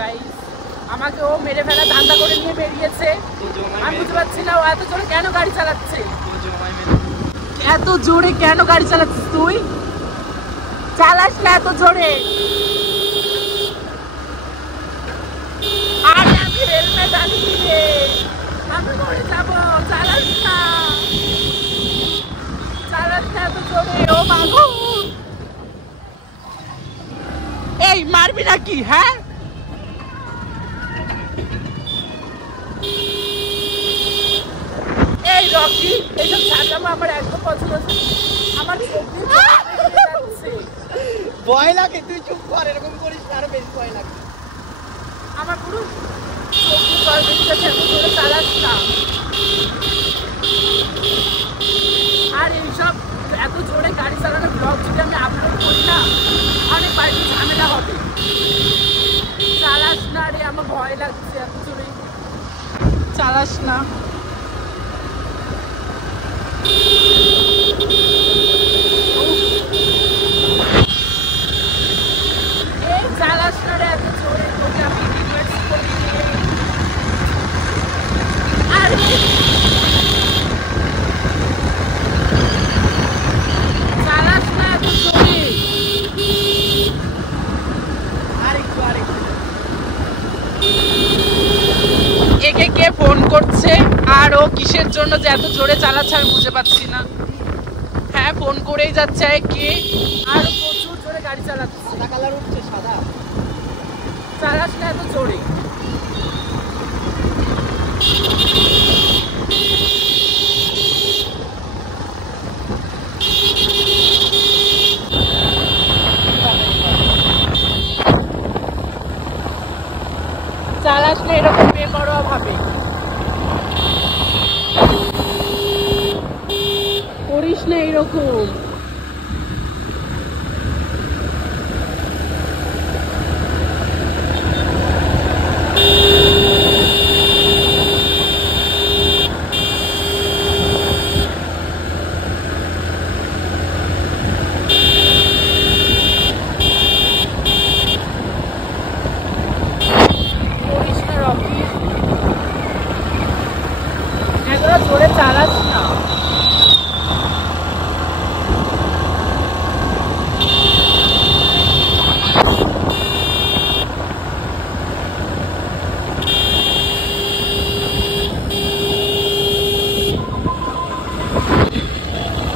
Guys আমাকে ও মেরে ফেলা ধান্দা করে নিয়ে বেরিয়েছে। আমি বুঝতে পারছি না ও এত জোরে কেন গাড়ি চালাচ্ছে, এত জোরে কেন গাড়ি চালাচ্ছিস তুই? চালাস না এত জোরে। আরে আমি হেলমেট আনিনি রে, আমি মরে যাবো। চালাস না, চালাস না এত জোরে। ও বাবু এই মারবি নাকি? হ্যাঁ এই রকি এইসব ছাড়লাম আমার একদম পছন্দ হচ্ছে। আমার ভয় লাগে, তুই চুপ কর, এরকম করিস আরো বেশি ভয় লাগে। আমার পুরো চোখে জল বেরিয়ে গেছে, এত জোরে চালাস না। আর এইসব এত জোরে গাড়ি চালানোর ব্লগ যদি আমি আপলোড করি না অনেক বাড়িতে ঝামেলা হবে। চালাস না রে, আমার ভয় লাগছে, এত জোরে চালাস না। এই চালাস না রে এত জোরে, তোকে আমি রিকোয়েস্ট করি। আরে চালাস না এত জোরে। একে কে ফোন করছে আর ও কিসের জন্য যে এত জোরে চালাচ্ছে আমি বুঝতে পারছি না। হ্যাঁ ফোন করেই যাচ্ছে কে, আর প্রচুর জোরে গাড়ি চালাচ্ছে। সাদা কালার উঠছে, সাদা। চালাস না এত জোরে। চালাস না এরকম বেপরোয়া ভাবে, করিস না এরকম। জোরে চালাস না।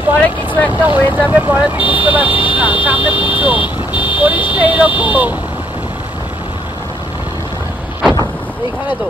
পরে কিছু একটা হয়ে যাবে, পরে তুই বুঝতে পারছিস না, সামনে পুজো। করিস না এইরকম। এইখানে তো